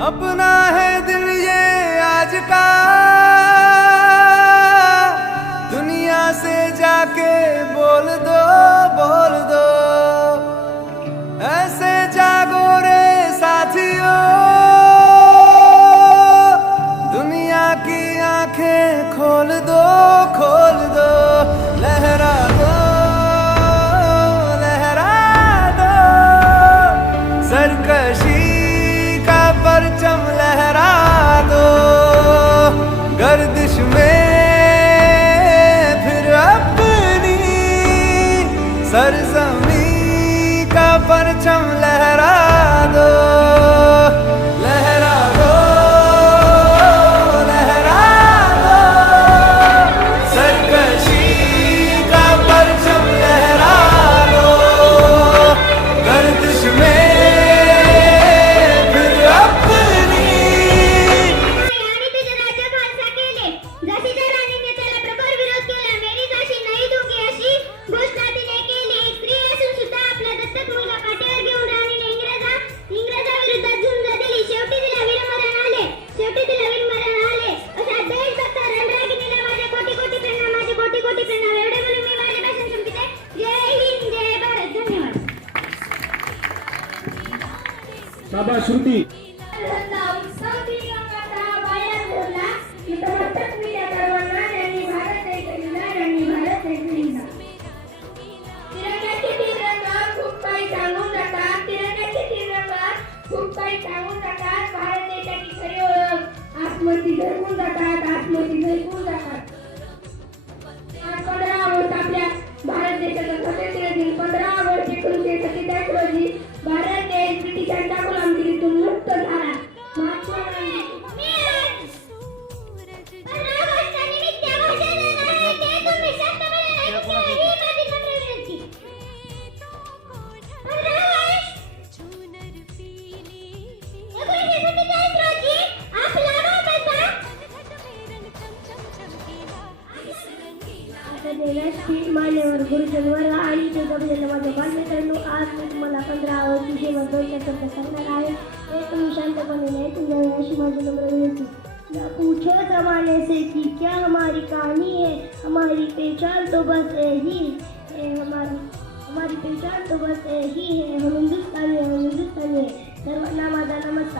अपना है दिल ये आज का। दुनिया से जाके बोल दो सरजमी का परचम बाबा श्रुती. आत्महत्या जातात आत्महत्या धरवून जातात पंधरा ऑगस्ट आपल्या भारत देशाचा स्वातंत्र्य दिन पंधरा ऑगस्ट एकोणीसशे सत्तेचाळीस रोजी भारत देश ब्रिटिशांच्या मान्यवर गुरुजनवर आणि ते जमलेलं माझ्या बालमित्रांनो आज मी तुम्हाला पंधरा आवडती सेवा दोन शब्द सांगणार आहे. हे तुम्ही शांतपणे नाही तुम्ही अशी माझी नम्र विनंती ना पूछो जमाने से कि क्या हमारी कहानी है हमारी पहचान तो बस यही है हमारी हमारी पहचान तो बस यही है हम हिंदुस्तानी हम हिंदुस्तानी है। सर्वांना माझा नमस्कार।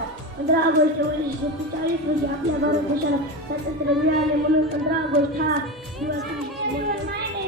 पंधरा ऑगस्ट एकोणीसशे सत्तेचाळीस रोजी आपल्या भारत देशाला स्वातंत्र्य मिळाले म्हणून पंधरा ऑगस्ट हा दिवस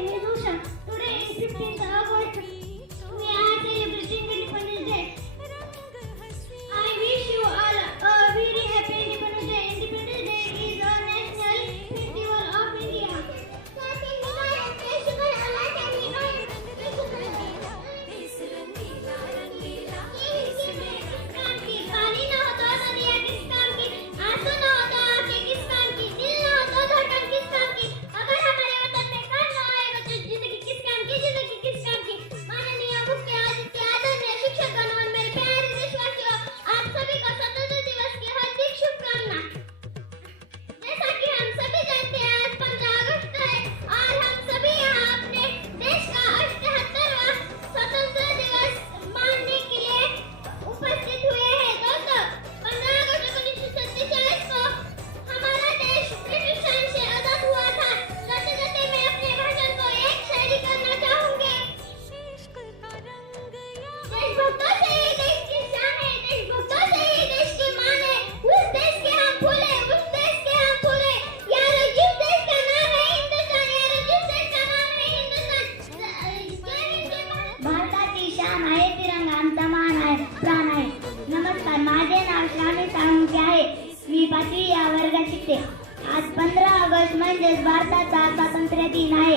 म्हणजेच भारताचा स्वातंत्र्य दिन आहे.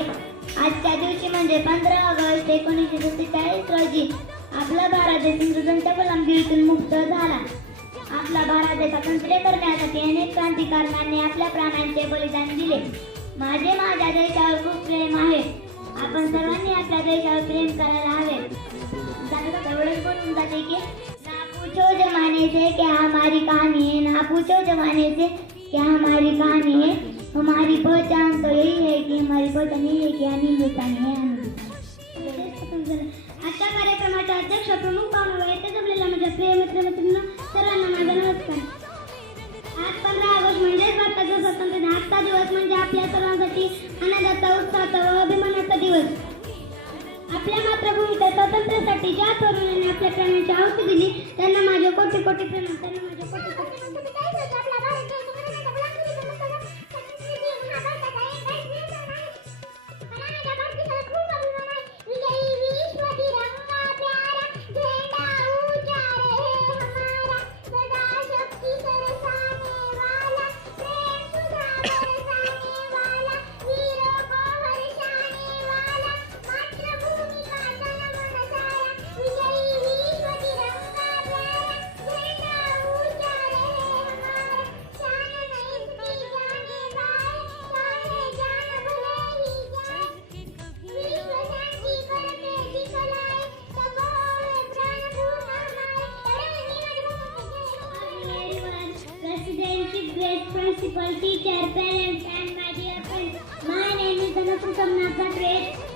आजच्या दिवशी म्हणजे पंधरा ऑगस्ट एकोणीसशे सत्तेचाळीस रोजी आपला भारत देश इंग्रजांच्या गुलामगिरीतून मुक्त झाला. आपला भारत देश स्वातंत्र्य करण्यासाठी अनेक क्रांतिकारकांनी आपल्या प्राणांचे बलिदान दिले. माझे माझ्या देशावर खूप प्रेम आहे. आपण सर्वांनी आपल्या देशावर प्रेम करायला हवे. एवढंच बोलून जाते की ना पूछो जमाने से क्या हमारी कहानी है? ना पूछो जमाने से क्या हमारी कहानी है? हमारी पहचान तो यही है कि हमारी पहचान यही है कि आम्ही हिंदुस्थानी आहे आम्ही आजच्या कार्यक्रमाच्या अध्यक्ष प्रमुख पाहुणे येथे जमलेल्या माझ्या प्रिय मित्र मित्रांनो सर्वांना माझा नमस्कार। आज पंधरा ऑगस्ट म्हणजे भारताचा स्वातंत्र्य दिन आजचा दिवस म्हणजे आपल्या सर्वांसाठी आनंदाचा उत्साहाचा व अभिमानाचा दिवस. आपल्या मातृभूमीच्या स्वातंत्र्यासाठी ज्या तरुणांनी आपल्या प्राण्याची आहुती दिली त्यांना माझे कोटी कोटी प्रेम त्यांना माझे कोटी principal teacher, parents and my dear friends. My name is Anupam Nathra